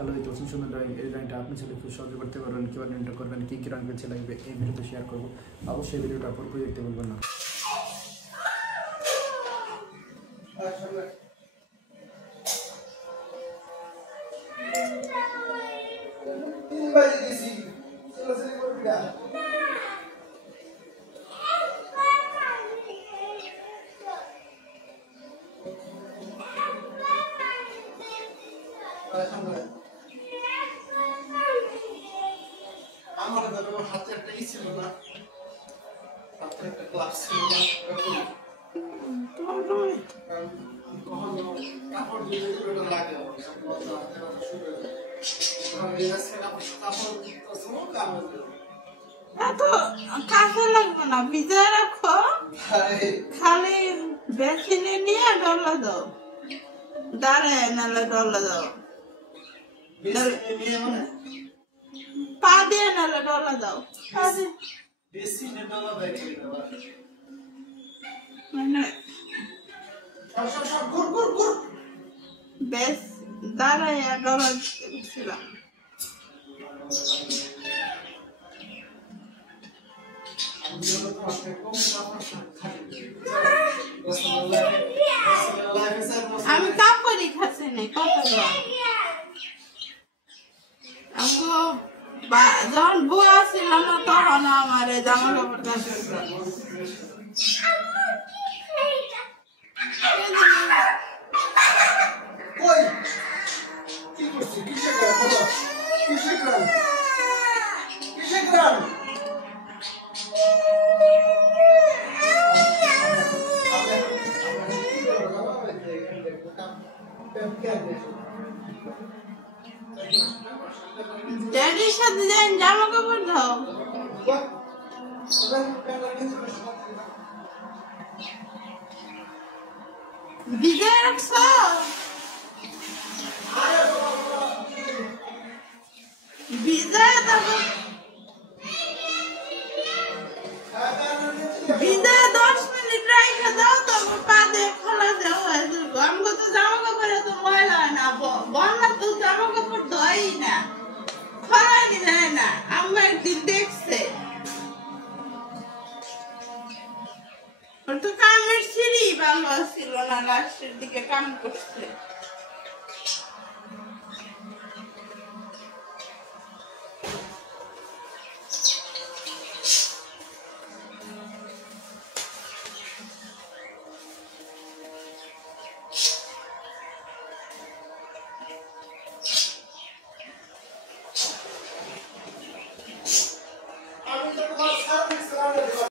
তাহলে হয়তো অতি সুন্দর ড্রয়িং এই ড্রয়িংটা আপনি ছেলে খুব সহজে করতে পারবেন, কীভাবে ড্রয়িংটা করবেন, কী কী রঙ পেছে লাগবে এই ভিডিওতে শেয়ার করবো। অবশ্যই ভিডিওটা পুরোপুরি দেখতে বলবেন না। আমার হাতে একটা ই ছিল না, হাতে একটা ক্লাস ছিল না, কখন কাপড় দিয়ে ওটা লাগে এত কাছে লাগবে না, ভিজে রাখো, খালি বেসিনে নিয়ে ডলা দাও, দাঁড়ায় নালে ডলা দাও, পা দিয়ে নালে ডলা দাও, মানে বেশ দাঁড়ায় ডলা দিচ্ছিলাম। আমি কাপড়ই খাচ্ছি না যখন বুয়া ছিল না তখন আমার জামা কাপড় ড্যাডির সাথে যাই জামা কাপড় দাও, ভিজে রাখছ, ভিজে ভিজে 10 মিনিট রাখা দাও, তারপর পা দিয়ে খোলা দেওয়া হয়। আমাকে তো জামা কাপড় এত ময়লা হয় না, বন্যা তো জামা কাপড় ধোয় না, খোলানি যায় না। আম্মা একদিন দেখছে, ওর তো কামের সিঁড়ি ভালো ছিল না, লাস্টের দিকে কাম করছে।